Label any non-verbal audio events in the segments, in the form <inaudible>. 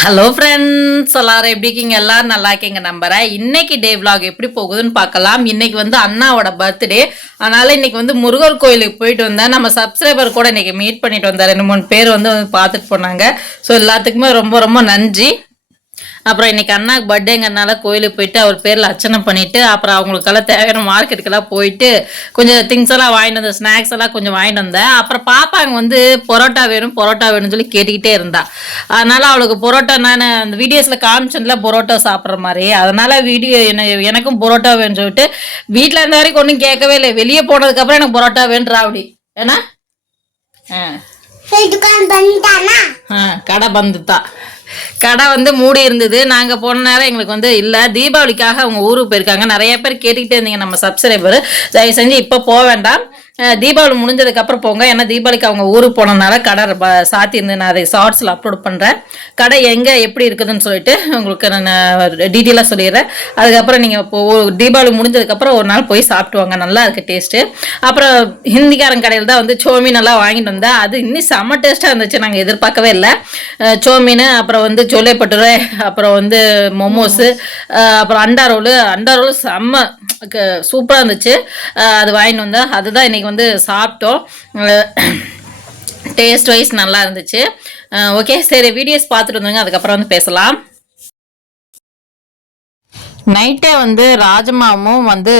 Hello friends எல்லாரும் எப்படி இருக்கீங்க? எல்லாரும் நல்லா இருக்கீங்க நம்புறேன். இன்னைக்கு டே விலாக் எப்படி போகுதுன்னு பார்க்கலாம். இன்னைக்கு வந்து அண்ணாவோட பர்த்டே அதனால இன்னைக்கு வந்து முருகர் கோயிலுக்கு போயிட்டு வந்தேன். நம்ம சப்ஸ்கிரைபர் கூட இன்னைக்கு மீட் பண்ணிட்டு வந்தார். ரெண்டு மூணு பேர் வந்து வந்து பார்த்துட்டு போனாங்க. ஸோ எல்லாத்துக்குமே ரொம்ப ரொம்ப நன்றி. அப்புறம் இன்னைக்கு அண்ணாக்கு பர்த்டேங்கிறனால கோயிலுக்கு போயிட்டு அவர் பேரில் அர்ச்சனை பண்ணிட்டு அப்புறம் அவங்களுக்கெல்லாம் தேவையான மார்க்கெட்டுக்கெல்லாம் போயிட்டு கொஞ்சம் திங்ஸ் எல்லாம் வாங்கிட்டு வந்தேன் ஸ்நாக்ஸ் எல்லாம் கொஞ்சம் வாங்கிட்டு வந்தேன். அப்புறம் பாப்பா பாப்பாங்க வந்து பரோட்டா வேணும் பரோட்டா வேணும்னு சொல்லி கேட்டுக்கிட்டே இருந்தா. அதனால அவளுக்கு பரோட்டா நான் அந்த வீடியோஸ்ல காமிச்சதுல பரோட்டா சாப்பிட்ற மாதிரி அதனால வீடியோ என்ன எனக்கும் பரோட்டா வேணும்னு சொல்லிட்டு வீட்டில் இருந்த வரைக்கும் ஒன்றும் கேட்கவே இல்லை. வெளியே போனதுக்கப்புறம் எனக்கு பொரோட்டா வேணும் ராவடி ஏன்னா? கடை பந்துதான் கடை வந்து மூடி இருந்தது. நாங்கள் போன நேரம் எங்களுக்கு வந்து இல்லை. தீபாவளிக்காக அவங்க ஊருக்கு போயிருக்காங்க. நிறைய பேர் கேட்டுக்கிட்டே இருந்தீங்க நம்ம சப்ஸ்கிரைபர் தயவு செஞ்சு இப்போ போக வேண்டாம். தீபாவளி முடிஞ்சதுக்கு அப்புறம் போங்க. ஏன்னா தீபாவளிக்கு அவங்க ஊருக்கு போனதுனால கடை ப- சாத்தி இருந்து நான் அதை ஷார்ட்ஸில் அப்லோட் பண்ணுறேன் கடை எங்கே எப்படி இருக்குதுன்னு சொல்லிட்டு உங்களுக்கு நான் டீட்டெயிலாக சொல்லிடுறேன். அதுக்கப்புறம் நீங்கள் இப்போ தீபாவளி முடிஞ்சதுக்கப்புறம் ஒரு நாள் போய் சாப்பிட்டு வாங்க. நல்லா இருக்குது டேஸ்ட்டு அப்புறம் ஹிந்திக்காரன் கடையில் தான் வந்து சோமீன் எல்லாம் வாங்கிட்டு வந்தேன். அது இன்னும் செம்ம டேஸ்ட்டாக இருந்துச்சு. நாங்கள் எதிர்பார்க்கவே இல்லை. சோமீன் அப்புறம் வந்து சோலே பட்டுரை அப்புறம் வந்து மொமோஸு அப்புறம் அண்டா ரோலு அண்டா ரோல் செம்ம சூப்பராக இருந்துச்சு. அது வாங்கிட்டு வந்தேன். அதுதான் இன்னைக்கு வந்து சாப்பிட்டோம். டேஸ்ட் வைஸ் நல்லா இருந்துச்சு. ஓகே சரி வீடியோஸ் பார்த்துட்டு வந்தோங்க அதுக்கப்புறம் வந்து பேசலாம். நைட்டே வந்து ராஜமாவும் வந்து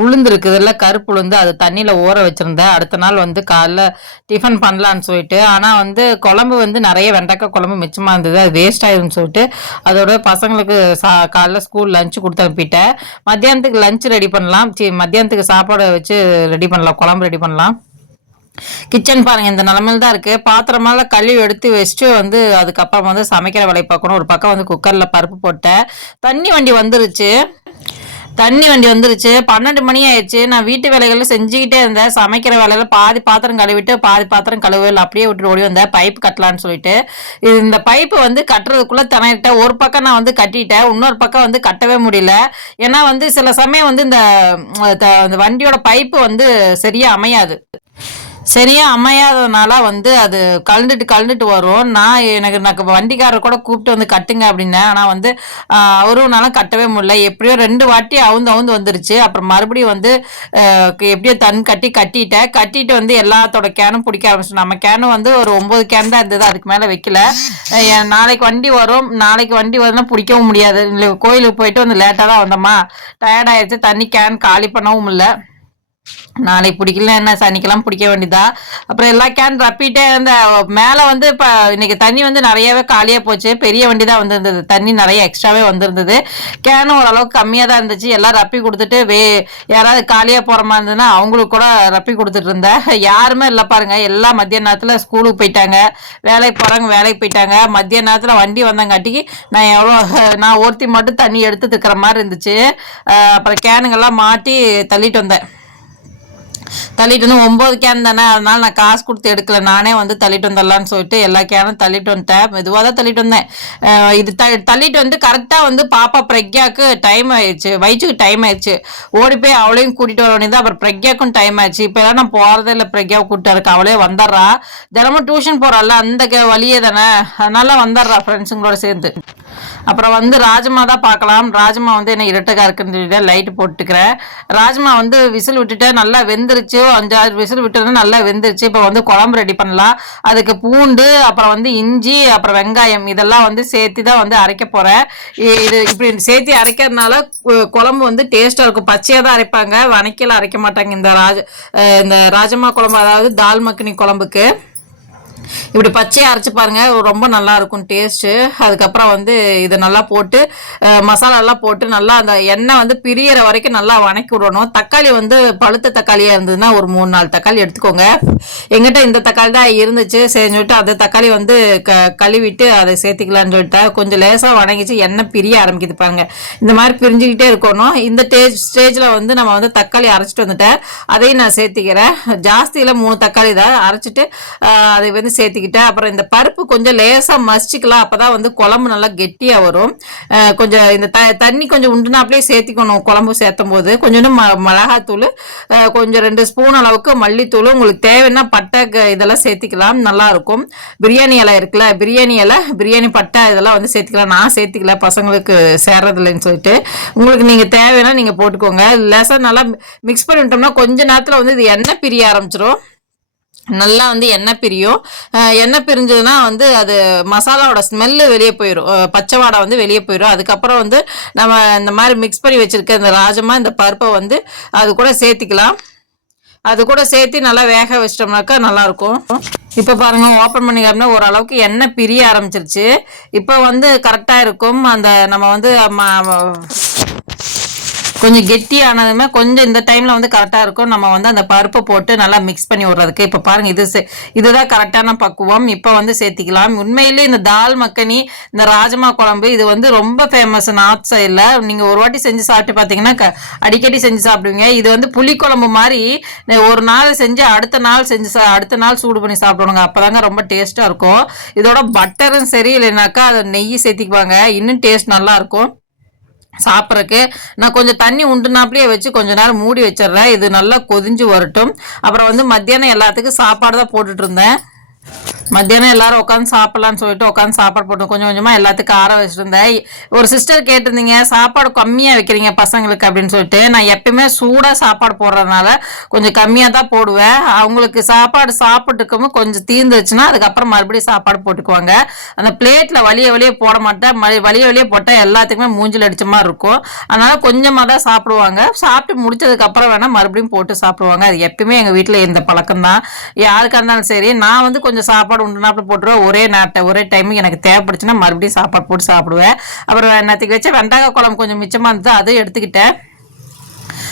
உளுந்து இருக்குதுல்ல கருப்பு உளுந்து அது தண்ணியில் ஊற வச்சுருந்தேன். அடுத்த நாள் வந்து காலைல டிஃபன் பண்ணலான்னு சொல்லிட்டு ஆனால் வந்து குழம்பு வந்து நிறைய வெண்டைக்காய் குழம்பு மிச்சமாக இருந்தது. அது வேஸ்ட் ஆயிரும்னு சொல்லிட்டு அதோட பசங்களுக்கு சா காலைல ஸ்கூல் லஞ்சு கொடுத்து அனுப்பிட்டேன். மத்தியானத்துக்கு லஞ்ச் ரெடி பண்ணலாம். சி மத்தியானத்துக்கு சாப்பாடு வச்சு ரெடி பண்ணலாம் குழம்பு ரெடி பண்ணலாம். கிச்சன் பாருங்கள் இந்த நிலமையில் தான் இருக்குது பாத்திரமெல்லாம் கழுவி எடுத்து வச்சுட்டு வந்து அதுக்கப்புறம் வந்து சமைக்கிற வேலையை பார்க்கணும். ஒரு பக்கம் வந்து குக்கரில் பருப்பு போட்டேன். தண்ணி வண்டி வந்துருச்சு. தண்ணி வண்டி வந்துருச்சு. பன்னெண்டு மணி ஆயிடுச்சு. நான் வீட்டு வேலைகள் செஞ்சுக்கிட்டே இருந்தேன். சமைக்கிற வேலையில பாதி பாத்திரம் கழுவிட்டு பாதி பாத்திரம் கழுவல. அப்படியே விட்டுட்டு ஓடி வந்தேன். பைப் கட்டலான்னு சொல்லிட்டு. இது இந்த பைப்பு வந்து கட்டுறதுக்குள்ள திணறிட்டேன். ஒரு பக்கம் நான் வந்து கட்டிட்டேன். இன்னொரு பக்கம் வந்து கட்டவே முடியல. ஏன்னா வந்து சில சமயம் வந்து இந்த த- இந்த வண்டியோட பைப்பு வந்து சரியா அமையாது. சரியா அமையாததுனால வந்து அது கலந்துட்டு கலந்துட்டு வரும். நான் எனக்கு நான் வண்டிக்காரர் கூட கூப்பிட்டு வந்து கட்டுங்க அப்படின்னேன். ஆனால் வந்து அவரும் அவரும்னால கட்டவே முடியல. எப்படியோ ரெண்டு வாட்டி அவுந்து அவுந்து வந்துருச்சு. அப்புறம் மறுபடியும் வந்து எப்படியோ தன் கட்டி கட்டிட்டேன். கட்டிட்டு வந்து எல்லாத்தோட கேனும் பிடிக்க ஆரம்பிச்சிட்டோம் நம்ம கேனும் வந்து ஒரு ஒம்பது கேன் தான் இருந்தது. அதுக்கு மேலே வைக்கல. நாளைக்கு வண்டி வரும். நாளைக்கு வண்டி வருதுன்னா பிடிக்கவும் முடியாது. கோயிலுக்கு போயிட்டு வந்து லேட்டாக தான் வந்தோமா. டயர்டாயிடுச்சு தண்ணி கேன் காலி பண்ணவும் இல்லை நாளைக்கு பிடிக்கல என்ன சனிக்கெல்லாம் பிடிக்க வேண்டியதா? அப்புறம் எல்லா கேன் ரப்பிட்டே இருந்த மேலே வந்து இப்போ இன்னைக்கு தண்ணி வந்து நிறையவே காலியாக போச்சு. பெரிய வண்டி தான் வந்திருந்தது. தண்ணி நிறைய எக்ஸ்ட்ராவே வந்திருந்தது. கேனும் ஓரளவுக்கு கம்மியாக தான் இருந்துச்சு. எல்லாம் ரப்பி கொடுத்துட்டு வே யாராவது காலியாக போகிற மாதிரி இருந்ததுன்னா அவங்களுக்கு கூட ரப்பி கொடுத்துட்டு இருந்தேன். யாருமே இல்லை பாருங்க. எல்லாம் மத்திய நேரத்தில் ஸ்கூலுக்கு போயிட்டாங்க. வேலைக்கு போகிறாங்க வேலைக்கு போயிட்டாங்க. மத்திய நேரத்தில் வண்டி வந்தங்காட்டிக்கு நான் எவ்வளோ நான் ஒருத்தி மட்டும் தண்ணி எடுத்து திக்கிற மாதிரி இருந்துச்சு. அப்புறம் கேனுங்கெல்லாம் மாட்டி தள்ளிட்டு வந்தேன். தள்ளிட்டு வந்து ஒம்பது கேன் தானே? அதனால நான் காசு கொடுத்து எடுக்கல. நானே வந்து தள்ளிட்டு வந்துடலான்னு சொல்லிட்டு எல்லா கேனும் தள்ளிட்டு வந்துட்டேன். மெதுவாக தான் தள்ளிட்டு வந்தேன். இது த தள்ளிட்டு வந்து கரெக்டாக வந்து பாப்பா பிரக்யாவுக்கு டைம் ஆயிடுச்சு. வயிற்றுக்கு டைம் ஆயிடுச்சு. ஓடி போய் அவளையும் கூட்டிட்டு வர வேண்டியது அப்புறம் பிரக்யாவுக்கும் டைம் ஆயிடுச்சு. இப்போ எல்லாம் நான் போகிறதே இல்லை. பிரக்யாவை கூப்பிட்டு இருக்க அவளே வந்துடுறா. தினமும் டியூஷன் போகிறாள்ல அந்த கே- வழியே தானே. அதனால வந்துடுறா ஃப்ரெண்ட்ஸுங்களோட சேர்ந்து. அப்புறம் வந்து ராஜ்மா தான் பார்க்கலாம். ராஜ்மா வந்து என்ன இரட்டகா இருக்குன்னு சொல்லிட்டு லைட் போட்டுக்கிறேன் ராஜ்மா வந்து விசில் விட்டுட்டு நல்லா வெந்துருச்சு. அஞ்சாறு விசில் விட்டு நல்லா வெந்துருச்சு. இப்போ வந்து குழம்பு ரெடி பண்ணலாம். அதுக்கு பூண்டு அப்புறம் வந்து இஞ்சி அப்புறம் வெங்காயம் இதெல்லாம் வந்து சேர்த்து தான் வந்து அரைக்க போகிறேன் இது இப்படி சேர்த்து அரைக்கிறதுனால கு- குழம்பு வந்து டேஸ்ட்டாக இருக்கும். பச்சையாக தான் அரைப்பாங்க. வணக்கியில் அரைக்க மாட்டாங்க இந்த ராஜ இந்த ராஜமா குழம்பு அதாவது தால் மக்கினி குழம்புக்கு. இப்படி பச்சையாக அரைச்சு பாருங்க ரொம்ப நல்லா இருக்கும் டேஸ்ட்டு அதுக்கப்புறம் வந்து இதை நல்லா போட்டு மசாலாலாம் போட்டு நல்லா அந்த எண்ணெய் வந்து பிரியற வரைக்கும் நல்லா வணக்கி விடணும். தக்காளி வந்து பழுத்த தக்காளியாக இருந்ததுன்னா ஒரு மூணு நாலு தக்காளி எடுத்துக்கோங்க. எங்கிட்ட இந்த தக்காளி தான் இருந்துச்சு. சரி சொல்லிட்டு அந்த தக்காளி வந்து க கழுவிட்டு அதை சேர்த்திக்கலான்னு சொல்லிட்டேன் கொஞ்சம் லேசாக வணங்கிச்சு எண்ணெய் பிரிய ஆரம்பிக்குது பாருங்க. இந்த மாதிரி பிரிஞ்சுக்கிட்டே இருக்கணும். இந்த ஸ்டேஜ் ஸ்டேஜில் வந்து நம்ம வந்து தக்காளி அரைச்சிட்டு வந்துட்டேன். அதையும் நான் சேர்த்திக்கிறேன். ஜாஸ்தியில் மூணு தக்காளி தான். அரைச்சிட்டு அதை வந்து சேர்த்துக்கிட்டேன். அப்புறம் இந்த பருப்பு கொஞ்சம் லேசாக மசிச்சுக்கலாம். அப்போ தான் வந்து குழம்பு நல்லா கெட்டியாக வரும். கொஞ்சம் இந்த த தண்ணி கொஞ்சம் உண்டுனாப்லேயே சேர்த்திக்கணும் குழம்பு சேர்த்தும் போது கொஞ்சோண்டு ம மிளகாத்தூள் கொஞ்சம் ரெண்டு ஸ்பூன் அளவுக்கு மல்லித்தூள். உங்களுக்கு தேவைன்னா பட்டை க- இதெல்லாம் சேர்த்திக்கலாம். நல்லாயிருக்கும் பிரியாணி இலை இருக்குல்ல பிரியாணி இலை பிரியாணி பட்டை இதெல்லாம் வந்து சேர்த்துக்கலாம். நான் சேர்த்துக்கல பசங்களுக்கு சேர்றதில்லைன்னு சொல்லிட்டு. உங்களுக்கு நீங்கள் தேவைன்னா நீங்கள் போட்டுக்கோங்க. லேசாக நல்லா மிக்ஸ் பண்ணி விட்டோம்னா கொஞ்ச நேரத்தில் வந்து இது எண்ணெய் பிரிய ஆரம்பிச்சிடும் நல்லா வந்து எண்ணெய் பிரியும். எண்ணெய் பிரிஞ்சதுன்னா வந்து அது மசாலாவோட ஸ்மெல்லு வெளியே போயிடும் பச்சை வாடை வந்து வெளியே போயிடும் அதுக்கப்புறம் வந்து நம்ம இந்த மாதிரி மிக்ஸ் பண்ணி வச்சுருக்க இந்த ராஜமா இந்த பருப்பை வந்து அது கூட சேர்த்திக்கலாம். அது கூட சேர்த்து நல்லா வேக வச்சிட்டோம்னாக்கா நல்லாயிருக்கும். இப்போ பாருங்க ஓப்பன் பண்ணி காட்டினா ஓரளவுக்கு எண்ணெய் பிரிய ஆரம்பிச்சிருச்சு. இப்போ வந்து கரெக்டாக இருக்கும். அந்த நம்ம வந்து ம- கொஞ்சம் கெட்டியானதுமே கொஞ்சம் இந்த டைமில் வந்து கரெக்டாக இருக்கும். நம்ம வந்து அந்த பருப்பை போட்டு நல்லா மிக்ஸ் பண்ணி விட்றதுக்கு. இப்போ பாருங்கள் இது சே- இதுதான் கரெக்டான பக்குவம். இப்போ வந்து சேர்த்திக்கலாம். உண்மையிலே இந்த தால் மக்கனி இந்த ராஜமா குழம்பு இது வந்து ரொம்ப ஃபேமஸ் நார்த் சைடில் நீங்கள் ஒரு வாட்டி செஞ்சு சாப்பிட்டு பார்த்தீங்கன்னா க- அடிக்கடி செஞ்சு சாப்பிடுவீங்க. இது வந்து புளிக்குழம்பு மாதிரி ஒரு நாள் செஞ்சு அடுத்த நாள் செஞ்சு சா அடுத்த நாள் சூடு பண்ணி சாப்பிடுவாங்க அப்போதாங்க ரொம்ப டேஸ்ட்டாக இருக்கும். இதோட பட்டரும் சரி இல்லைனாக்கா அதை நெய் சேர்த்திக்குவாங்க. இன்னும் டேஸ்ட் நல்லாயிருக்கும் சாப்பிட்றக்கு நான் கொஞ்சம் தண்ணி உண்டுனாப்லேயே வச்சு கொஞ்ச நேரம் மூடி வச்சிடுறேன். இது நல்லா கொதிஞ்சு வரட்டும். அப்புறம் வந்து மத்தியானம் எல்லாத்துக்கும் சாப்பாடு தான் போட்டுட்ருந்தேன் மத்தியானம் எல்லாரும் உட்காந்து சாப்பிடலாம்னு சொல்லிட்டு உட்காந்து சாப்பாடு போட்டு கொஞ்சம் கொஞ்சமாக எல்லாத்துக்கும் ஆற வச்சுருந்தேன். ஒரு சிஸ்டர் கேட்டிருந்தீங்க சாப்பாடு கம்மியாக வைக்கிறீங்க பசங்களுக்கு அப்படின்னு சொல்லிட்டு. நான் எப்பயுமே சூடாக சாப்பாடு போடுறதுனால கொஞ்சம் கம்மியாக தான் போடுவேன். அவங்களுக்கு சாப்பாடு சாப்பிட்டுக்கும் கொஞ்சம் தீர்ந்துச்சுன்னா அதுக்கப்புறம் மறுபடியும் சாப்பாடு போட்டுக்குவாங்க. அந்த பிளேட்டில் வலிய வழியே போட மாட்டேன். ம- வலிய வழியே போட்டால் எல்லாத்துக்குமே மூஞ்சில் அடிச்ச மாதிரி இருக்கும். அதனால கொஞ்சமாக தான் சாப்பிடுவாங்க. சாப்பிட்டு முடிச்சதுக்கப்புறம் வேணால் மறுபடியும் போட்டு சாப்பிடுவாங்க. அது எப்பயுமே எங்கள் வீட்டில் இந்த பழக்கம் தான் யாருக்கா இருந்தாலும் சரி நான் வந்து கொஞ்சம் சாப்பாடு உண்டுனாப்புல போட்டுருவேன் ஒரே நேரத்தை ஒரே டைமுக்கு எனக்கு தேவைப்படுச்சுன்னா மறுபடியும் சாப்பாடு போட்டு சாப்பிடுவேன். அப்புறம் நேற்றுக்கு வச்ச வெண்டைக்காய் குழம்பு கொஞ்சம் மிச்சமாக இருந்தது அதுவும் எடுத்துக்கிட்டேன்.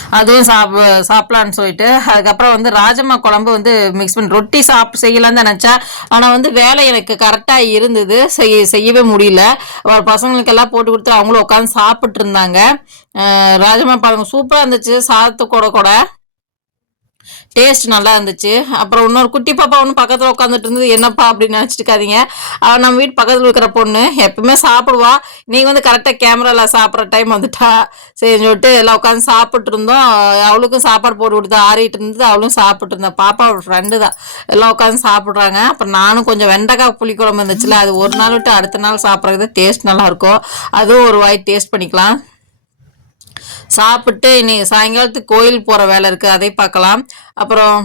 அதுவும் சாப் சாப்பிட்லான்னு சொல்லிட்டு. அதுக்கப்புறம் வந்து ராஜம்மா குழம்பு வந்து மிக்ஸ் பண்ணி ரொட்டி சாப் செய்யலான்னு நினச்சா ஆனால் வந்து வேலை எனக்கு கரெக்டாக இருந்தது. செய்ய செய்யவே முடியல. பசங்களுக்கெல்லாம் போட்டு கொடுத்து அவங்களும் உட்காந்து சாப்பிட்டு இருந்தாங்க. அஹ் ராஜம்மா சூப்பராக இருந்துச்சு. சாதத்து கூட கூட. டேஸ்ட் நல்லா இருந்துச்சு. அப்புறம் இன்னொரு குட்டி பாப்பா ஒன்று பக்கத்தில் உட்காந்துட்டு இருந்தது. என்னப்பா அப்படின்னு நினச்சிட்டு இருக்காதீங்க. அவள் நம்ம வீட்டு பக்கத்தில் இருக்கிற பொண்ணு எப்பவுமே சாப்பிடுவா. நீங்கள் வந்து கரெக்டாக கேமராவில் சாப்பிட்ற டைம் வந்துட்டா. சரின்னு சொல்லிட்டு எல்லாம் உட்காந்து சாப்பிட்டு இருந்தோம். அவளுக்கும் சாப்பாடு போட்டு கொடுத்து ஆறிட்டு இருந்தது. அவளும் சாப்பிட்டு இருந்தா. பாப்பா ஃப்ரெண்டு தான். எல்லாம் உட்காந்து சாப்பிட்றாங்க. அப்புறம் நானும் கொஞ்சம் வெண்டைக்காய் புளிக்குழம்பு இருந்துச்சுல அது ஒரு நாள் விட்டு அடுத்த நாள் சாப்பிட்றது டேஸ்ட் நல்லாயிருக்கும் அதுவும் ஒரு வாய் டேஸ்ட் பண்ணிக்கலாம். சாப்பிட்டு இன்னைக்கு சாயங்காலத்துக்கு கோயில் போகிற வேலை இருக்குது அதை பார்க்கலாம். அப்புறம்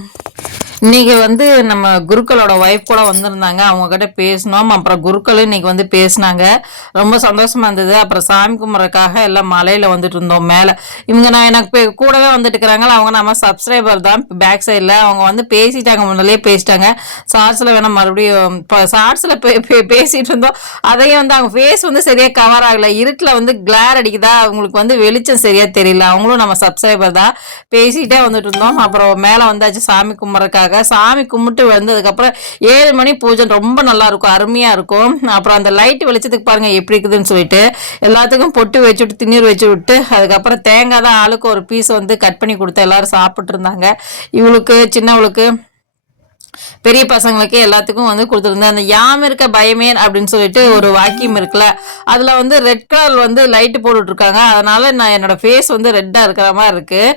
இன்னைக்கு வந்து நம்ம குருக்களோட ஒய்ஃப் கூட வந்திருந்தாங்க. அவங்க கிட்ட பேசினோம். அப்புறம் குருக்களும் இன்னைக்கு வந்து பேசினாங்க. ரொம்ப சந்தோஷமா இருந்தது. அப்புறம் சாமி கும்பிட்றதுக்காக எல்லாம் மலையில வந்துட்டு இருந்தோம். மேலே இவங்க நான் எனக்கு கூடவே வந்துட்டு இருக்கிறாங்களா அவங்க நம்ம சப்ஸ்கிரைபர் தான். பேக் சைடில் அவங்க வந்து பேசிட்டாங்க. முன்னாலே பேசிட்டாங்க. ஷார்ட்ஸில் வேணால் மறுபடியும் இப்போ ஷார்ட்ஸில் பேசிட்டு இருந்தோம். அதையும் வந்து அவங்க ஃபேஸ் வந்து சரியாக கவர் ஆகலை. இருட்டில் வந்து கிளார் அடிக்குதா? அவங்களுக்கு வந்து வெளிச்சம் சரியாக தெரியல. அவங்களும் நம்ம சப்ஸ்கிரைபர் தான். பேசிகிட்டே வந்துட்டு இருந்தோம். அப்புறம் மேலே வந்தாச்சு சாமி கும்பிட்றதுக்காக சாமி கும்பிட்டு வந்ததுக்கப்புறம் ஏழு மணி பூஜை ரொம்ப நல்லா இருக்கும் அருமையாக இருக்கும். அப்புறம் அந்த லைட் வெளிச்சத்துக்கு பாருங்க எப்படி இருக்குதுன்னு சொல்லிட்டு எல்லாத்துக்கும் பொட்டு வச்சு விட்டு திண்ணீர் வச்சு விட்டு அதுக்கப்புறம் தேங்காய் தான் ஆளுக்கு ஒரு பீஸ் வந்து கட் பண்ணி கொடுத்து எல்லாரும் சாப்பிட்டு இருந்தாங்க. இவளுக்கு சின்னவளுக்கு பெரிய பசங்களுக்கு எல்லாத்துக்கும் வந்து கொடுத்துருந்தேன். அந்த யாம் இருக்க பயமே அப்படின்னு சொல்லிட்டு ஒரு வாக்கியம் இருக்குல்ல அதில் வந்து ரெட் கலர் வந்து லைட்டு போட்டுட்ருக்காங்க. அதனால் நான் என்னோட ஃபேஸ் வந்து ரெட்டாக இருக்கிற மாதிரி இருக்குது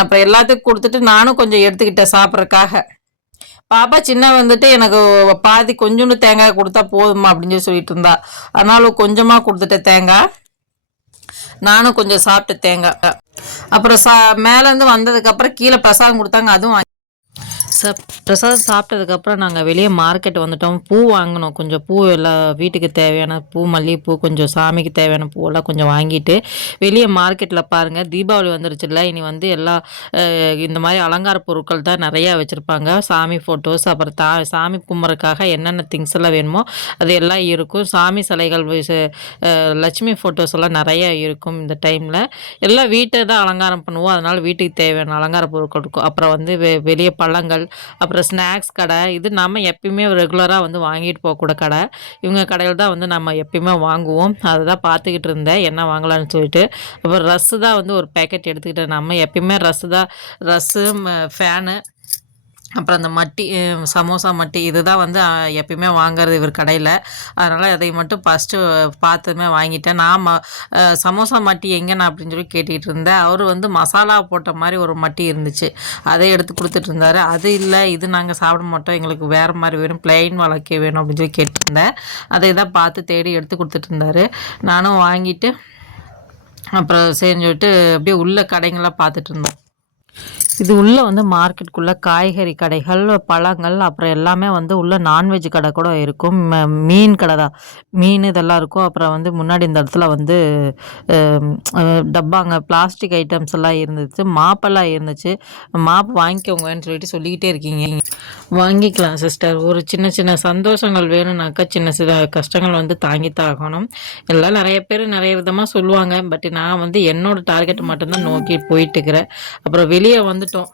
அப்புறம் எல்லாத்துக்கும் கொடுத்துட்டு நானும் கொஞ்சம் எடுத்துக்கிட்டேன் சாப்பிட்றக்காக பாப்பா சின்ன வந்துட்டு எனக்கு பாதி கொஞ்சோண்டு தேங்காய் கொடுத்தா போதுமா அப்படின்னு சொல்லி சொல்லிட்டு இருந்தா. அதனால கொஞ்சமாக கொடுத்துட்டேன் தேங்காய். நானும் கொஞ்சம் சாப்பிட்டேன் தேங்காய். அப்புறம் சா மேலேருந்து வந்ததுக்கப்புறம் கீழே பிரசாதம் கொடுத்தாங்க அதுவும் ச பிரசாதம் சாப்பிட்டதுக்கப்புறம் நாங்கள் வெளியே மார்க்கெட் வந்துட்டோம். பூ வாங்கினோம். கொஞ்சம் பூ எல்லாம் வீட்டுக்கு தேவையான பூ மல்லிகைப்பூ கொஞ்சம் சாமிக்கு தேவையான பூவெல்லாம் கொஞ்சம் வாங்கிட்டு வெளியே மார்க்கெட்டில் பாருங்கள் தீபாவளி வந்துருச்சுல்ல. இனி வந்து எல்லா இந்த மாதிரி அலங்கார பொருட்கள் தான் நிறையா வச்சுருப்பாங்க. சாமி ஃபோட்டோஸ் அப்புறம் தா சாமி கும்புறதுக்காக என்னென்ன திங்ஸ் எல்லாம் வேணுமோ அது எல்லாம் இருக்கும். சாமி சிலைகள் லட்சுமி ஃபோட்டோஸ் எல்லாம் நிறையா இருக்கும் இந்த டைமில் எல்லாம் வீட்டை தான் அலங்காரம் பண்ணுவோம். அதனால் வீட்டுக்கு தேவையான அலங்கார பொருட்கள் இருக்கும். அப்புறம் வந்து வெ வெளியே பழங்கள் அப்புறம் ஸ்நாக்ஸ் கடை. இது நம்ம எப்பயுமே ரெகுலராக வந்து வாங்கிட்டு போகக்கூட கடை. இவங்க கடையில் தான் வந்து நம்ம எப்பயுமே வாங்குவோம். அதை தான் பார்த்துக்கிட்டு இருந்தேன். என்ன வாங்கலாம்னு சொல்லிட்டு. அப்புறம் ரஸ்ஸு தான் வந்து ஒரு பேக்கெட் எடுத்துக்கிட்டேன். நம்ம எப்பயுமே ரஸ்ஸு தான் ரஸ்ஸு ஃபேனு அப்புறம் அந்த மட்டி சமோசா மட்டி இதுதான் வந்து எப்பயுமே வாங்குறது இவர் கடையில். அதனால் அதை மட்டும் ஃபஸ்ட்டு பார்த்ததுமே வாங்கிட்டேன். நான் ம சமோசா மட்டி எங்கேண்ணா அப்படின்னு சொல்லி கேட்டுக்கிட்டு இருந்தேன். அவர் வந்து மசாலா போட்ட மாதிரி ஒரு மட்டி இருந்துச்சு. அதை எடுத்து கொடுத்துட்டு இருந்தார். அது இல்லை இது நாங்கள் சாப்பிட மாட்டோம். எங்களுக்கு வேறு மாதிரி வேணும். பிளெயின் வழக்கே வேணும் அப்படின்னு சொல்லி கேட்டிருந்தேன் அதை தான் பார்த்து தேடி எடுத்து கொடுத்துட்டு இருந்தார். நானும் வாங்கிட்டு அப்புறம் சரின்னு சொல்லிட்டு அப்படியே உள்ள கடைங்களாம் பார்த்துட்டு இருந்தோம். இது உள்ளே வந்து மார்க்கெட்டுக்குள்ளே காய்கறி கடைகள் பழங்கள் அப்புறம் எல்லாமே வந்து உள்ள நான்வெஜ் கடை கூட இருக்கும். ம- மீன் கடை தான். மீன் இதெல்லாம் இருக்கும். அப்புறம் வந்து முன்னாடி இந்த இடத்துல வந்து டப்பாங்க பிளாஸ்டிக் ஐட்டம்ஸ் எல்லாம் இருந்துச்சு. மாப்பெல்லாம் இருந்துச்சு. மாப் வாங்கிக்கோங்கன்னு சொல்லிட்டு சொல்லிக்கிட்டே இருக்கீங்க. வாங்கிக்கலாம் சிஸ்டர் ஒரு சின்ன சின்ன சந்தோஷங்கள் வேணும்னாக்கா சின்ன சின்ன கஷ்டங்கள் வந்து தாங்கி தாகணும் எல்லாம் நிறைய பேர் நிறைய விதமாக சொல்லுவாங்க. பட் நான் வந்து என்னோட டார்கெட் மட்டும்தான் நோக்கி போயிட்டுக்கிறேன் அப்புறம் வெளியே வந்துட்டோம்.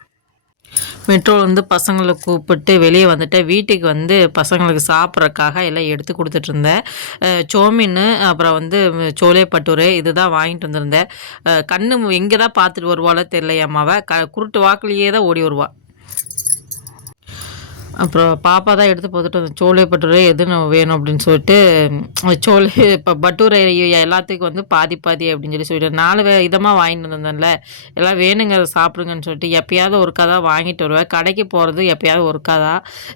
மெட்ரோ வந்து பசங்களை கூப்பிட்டு வெளியே வந்துட்டேன். வீட்டுக்கு வந்து பசங்களுக்கு சாப்பிட்றக்காக எல்லாம் எடுத்து கொடுத்துட்டு இருந்தேன். சோமின் அப்புறம் வந்து சோலே பட்டூரு இதுதான் வாங்கிட்டு வந்திருந்தேன். கண்ணு எங்கே தான் பார்த்துட்டு வருவாளோ தெரியல அம்மாவை. க குருட்டு வாக்குலேயே தான் ஓடி வருவாள் அப்புறம் பாப்பா தான் எடுத்து போட்டுட்டு வந்து சோலை பட்டூரை எதுன்னு வேணும் அப்படின்னு சொல்லிட்டு சோலை இப்போ பட்டூரை எல்லாத்துக்கும் வந்து பாதி பாதி அப்படின்னு சொல்லி சொல்லிட்டு நாலு வே இதமாக வாங்கிட்டு வந்தேன்ல எல்லாம் வேணுங்கிறத சாப்பிடுங்கன்னு சொல்லிட்டு எப்பயாவது ஒரு கதா வாங்கிட்டு வருவேன். கடைக்கு போகிறது எப்பயாவது ஒரு கதா.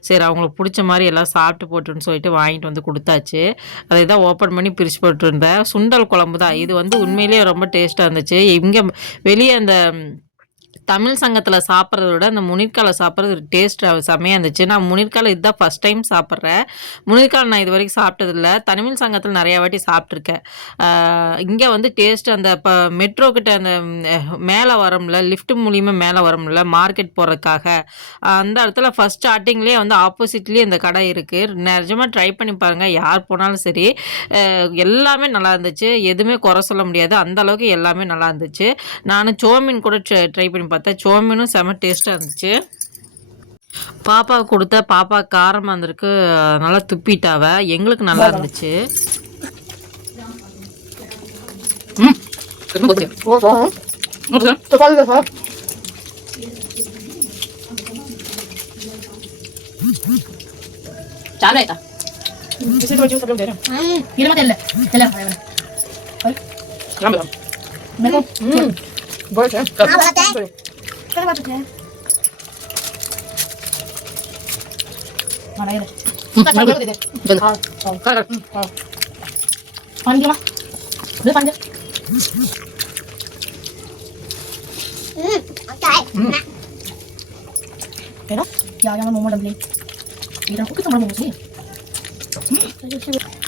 சரி அவங்களுக்கு பிடிச்ச மாதிரி எல்லாம் சாப்பிட்டு போட்டுன்னு சொல்லிட்டு வாங்கிட்டு வந்து கொடுத்தாச்சு. அதை தான் ஓப்பன் பண்ணி பிரித்து போட்டுருந்தேன். சுண்டல் குழம்பு தான். இது வந்து உண்மையிலேயே ரொம்ப டேஸ்ட்டாக இருந்துச்சு. இங்கே வெளியே அந்த தமிழ் சங்கத்தில் சாப்பிட்றத விட அந்த முனிர்காலை சாப்பிட்றது ஒரு டேஸ்ட் செம்மையாக இருந்துச்சு. நான் முனிர்காலை இதுதான் ஃபஸ்ட் டைம் சாப்பிட்றேன். முனிர்காலை நான் இது வரைக்கும் சாப்பிட்டதில்ல தமிழ் சங்கத்தில் நிறையா வாட்டி சாப்பிட்ருக்கேன் இங்கே வந்து டேஸ்ட் அந்த இப்போ மெட்ரோ கிட்ட அந்த மேலே வரோம்ல லிஃப்ட் மூலியமாக மேலே வரோம்ல மார்க்கெட் போகிறதுக்காக அந்த இடத்துல ஃபஸ்ட் ஸ்டார்டிங்லேயே வந்து ஆப்போசிட்லேயே இந்த கடை இருக்குது நிஜமாக ட்ரை பண்ணி பாருங்கள் யார் போனாலும் சரி எல்லாமே நல்லா இருந்துச்சு. எதுவுமே குறை சொல்ல முடியாது. அந்தளவுக்கு எல்லாமே நல்லா இருந்துச்சு. நானும் சோமின் கூட ட்ரை பண்ணி பார்த்தேன் சோமினும் செம டேஸ்ட்டாக இருந்துச்சு. பாப்பாவுக்கு கொடுத்த பாப்பா காரமாக இருந்திருக்கு நல்லா துப்பிட்டாவ. எங்களுக்கு நல்லா இருந்துச்சு. చాలా 뭘 줘? 아, 맞았대. 때려봐도 돼. 말아야 돼. 나 잘해야 돼. 아, 어, 가라. 어. 반지 마. 왜 반지? 음, 오케이. 배로? 야, 야만 너무 담리. 이랑 쿠키 좀 말아보지. 음,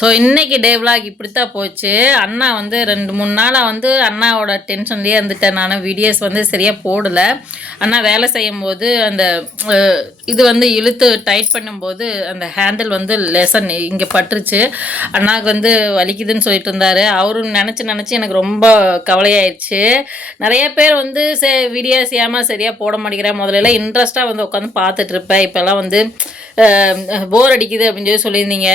ஸோ இன்னைக்கு டே vlog இப்படி தான் போச்சு. அண்ணா வந்து ரெண்டு மூணு நாளாக வந்து அண்ணாவோட டென்ஷன்லேயே இருந்துட்டேன் நான். வீடியோஸ் வந்து சரியாக போடலை. அண்ணா வேலை செய்யும் போது அந்த இது வந்து இழுத்து டைட் பண்ணும்போது அந்த ஹேண்டில் வந்து லெசன் இங்கே பட்டுருச்சு. அண்ணாவுக்கு வந்து வலிக்குதுன்னு சொல்லிட்டு இருந்தாரு. அவரும் நினச்சி நினச்சி எனக்கு ரொம்ப கவலையாயிடுச்சு நிறைய பேர் வந்து சே வீடியோஸ் செய்யாமல் சரியாக போட மாட்டேங்கிறேன் முதல்ல இன்ட்ரெஸ்ட்டாக வந்து உட்காந்து பார்த்துட்ருப்பேன் இப்போல்லாம் வந்து போர் அடிக்குது அப்படின்னு சொல்லி சொல்லியிருந்தீங்க.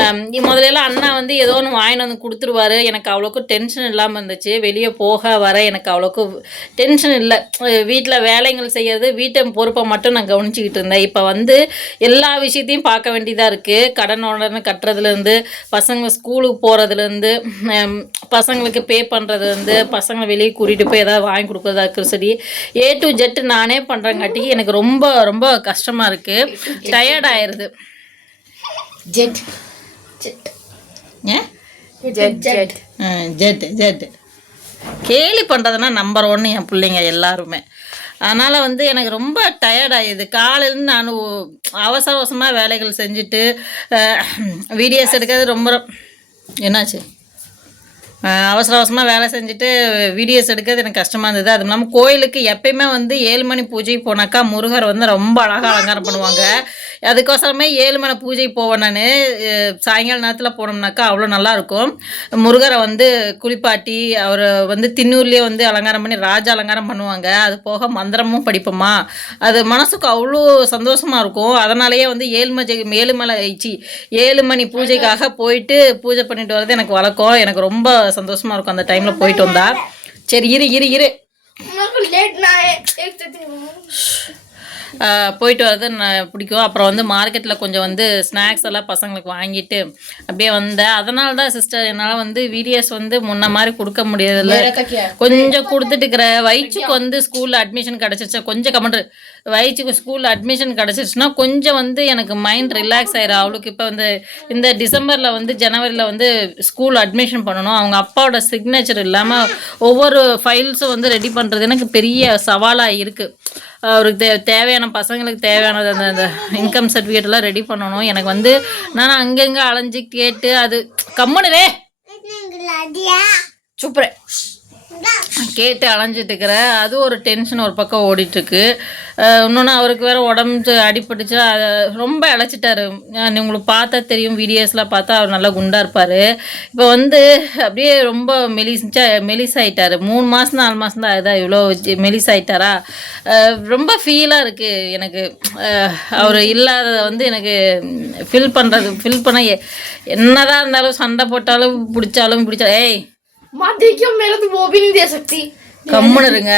ஆம், முதல்ல அண்ணா வந்து ஏதோ ஒன்று வாங்கிட்டு வந்து கொடுத்துருவாரு. எனக்கு அவ்வளோக்கு டென்ஷன் இல்லாமல் இருந்துச்சு. வெளியே போக வர எனக்கு அவ்வளோக்கு டென்ஷன் இல்லை. வீட்டில் வேலைகள் செய்யறது வீட்டை பொறுப்பை மட்டும் நான் கவனிச்சிக்கிட்டு இருந்தேன். இப்போ வந்து எல்லா விஷயத்தையும் பார்க்க வேண்டியதாக இருக்குது கடன் உடனே கட்டுறதுலேருந்து பசங்க ஸ்கூலுக்கு போகிறதுலேருந்து பசங்களுக்கு பே பண்ணுறதுலேருந்து பசங்களை வெளியே கூட்டிகிட்டு போய் ஏதாவது வாங்கி கொடுக்குறதா இருக்குது சரி ஏ டு ஜெட் நானே பண்ணுறங்காட்டி எனக்கு ரொம்ப ரொம்ப கஷ்டமாக இருக்குது டயர்ட் ஆயிடுது ஜெட் ஜெட் ஏன் ஜெட் ஜெட் ஜெட் ஜெட் கேலி பண்ணுறதுனா நம்பர் ஒன்று என் பிள்ளைங்க எல்லாருமே. அதனால் வந்து எனக்கு ரொம்ப டயர்ட் ஆகிடுது காலையிலேருந்து நான் அவசர அவசரமாக வேலைகள் செஞ்சுட்டு வீடியோஸ் <clears throat> எடுக்கிறது ரொம்ப என்னாச்சு? அவசர அவசரமாக வேலை செஞ்சுட்டு வீடியோஸ் எடுக்கிறது எனக்கு கஷ்டமாக இருந்தது. அதுவும் இல்லாமல் கோயிலுக்கு எப்பயுமே வந்து ஏழு மணி பூஜைக்கு போனாக்கா முருகர் வந்து ரொம்ப அழகாக அலங்காரம் பண்ணுவாங்க. அதுக்கோசரமே ஏழு மணி பூஜை போவேன் நான். சாயங்கால நேரத்தில் போனோம்னாக்கா அவ்வளோ நல்லாயிருக்கும் முருகரை வந்து குளிப்பாட்டி அவர் வந்து திண்ணூர்லேயே வந்து அலங்காரம் பண்ணி ராஜ அலங்காரம் பண்ணுவாங்க. அது போக மந்திரமும் படிப்போமா. அது மனசுக்கு அவ்வளோ சந்தோஷமாக இருக்கும். அதனாலேயே வந்து ஏழு மஜை ஏழுமலை மலை ஏழு மணி பூஜைக்காக போயிட்டு பூஜை பண்ணிட்டு வர்றது எனக்கு வழக்கம். எனக்கு ரொம்ப சந்தோஷமாக இருக்கும் அந்த டைமில் போயிட்டு வந்தா சரி இரு இரு இரு போயிட்டு வர்றது நான் பிடிக்கும். அப்புறம் வந்து மார்க்கெட்டில் கொஞ்சம் வந்து ஸ்நாக்ஸ் எல்லாம் பசங்களுக்கு வாங்கிட்டு அப்படியே வந்தேன் அதனால தான் சிஸ்டர் என்னால் வந்து வீடியோஸ் வந்து முன்ன மாதிரி கொடுக்க முடியறதில்ல. கொஞ்சம் கொடுத்துட்டு இருக்கிற வயிற்றுக்கு வந்து ஸ்கூலில் அட்மிஷன் கிடச்சிருச்சு. கொஞ்சம் கமெண்ட் வயிற்றுக்கு ஸ்கூலில் அட்மிஷன் கிடச்சிருச்சுன்னா கொஞ்சம் வந்து எனக்கு மைண்ட் ரிலாக்ஸ் ஆயிரும். அவளுக்கு இப்போ வந்து இந்த டிசம்பரில் வந்து ஜனவரியில் வந்து ஸ்கூல் அட்மிஷன் பண்ணணும். அவங்க அப்பாவோட சிக்னேச்சர் இல்லாமல் ஒவ்வொரு ஃபைல்ஸும் வந்து ரெடி பண்ணுறது எனக்கு பெரிய சவாலாக இருக்குது அவருக்கு தே தேவையான பசங்களுக்கு தேவையானது அந்த அந்த இன்கம் சர்டிஃபிகேட் எல்லாம் ரெடி பண்ணணும். எனக்கு வந்து நான் அங்கங்கே அலைஞ்சு கேட்டு அது கம்முனுவே சூப்பரே. கேட்டு அலைஞ்சிட்டு இருக்கிறேன் அது ஒரு டென்ஷன் ஒரு பக்கம் ஓடிட்டுருக்கு. இன்னொன்று அவருக்கு வேற உடம்பு அடிபட்டுச்சு. அதை ரொம்ப இழைச்சிட்டாரு உங்களுக்கு பார்த்தா தெரியும். வீடியோஸ்லாம் பார்த்தா அவர் நல்லா குண்டாக இருப்பார். இப்போ வந்து அப்படியே ரொம்ப மெலிசா மெலிஸ் மூணு மாதம் நாலு மாதம் தான் இதாக இவ்வளோ மெலிஸ் ஆயிட்டாரா ரொம்ப ஃபீலாக இருக்குது எனக்கு. அவர் இல்லாததை வந்து எனக்கு ஃபில் பண்ணுறது ஃபில் பண்ண எ- என்னதான் இருந்தாலும் சண்டை போட்டாலும் பிடிச்சாலும் பிடிச்சா ஏய் மந்திரிக்கும் மேலது ஓபினிதே சக்தி. கம்முன்னு இருங்க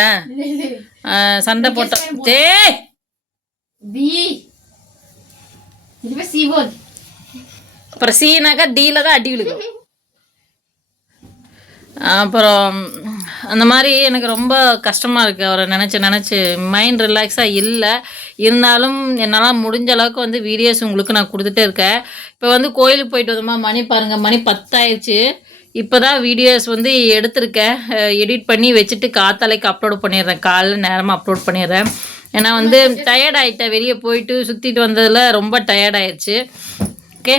சண்டை போட்ட டே பி இதுவே சி போல் அப்புறம் சீனாக்கா டீல தான் அடி விழுகும். அப்புறம் அந்த மாதிரி எனக்கு ரொம்ப கஷ்டமாக இருக்குது அவரை நினச்சி நினச்சி. மைண்ட் ரிலாக்ஸாக இல்லை. இருந்தாலும் என்னால் முடிஞ்ச அளவுக்கு வந்து வீடியோஸ் உங்களுக்கு நான் கொடுத்துட்டே இருக்கேன். இப்போ வந்து கோயிலுக்கு போயிட்டு வந்தோமா மணி பாருங்கள் மணி பத்தாயிடுச்சு. இப்போ தான் வீடியோஸ் வந்து எடுத்திருக்கேன். எடிட் பண்ணி வச்சுட்டு காத்தாலைக்கு அப்லோட் பண்ணிடுறேன். காலைல நேரமாக அப்லோட் பண்ணிடுறேன். ஏன்னா வந்து டயர்ட் ஆகிட்டேன் வெளியே போயிட்டு சுற்றிட்டு வந்ததில் ரொம்ப டயர்ட் ஆயிடுச்சு. ஓகே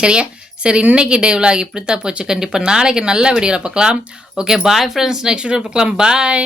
சரியா? சரி இன்னைக்கு டே விலாக் இப்படித்தான் போச்சு. கண்டிப்பாக நாளைக்கு நல்ல வீடியோவில் பார்க்கலாம். Okay bye friends next video பார்க்கலாம். பாய்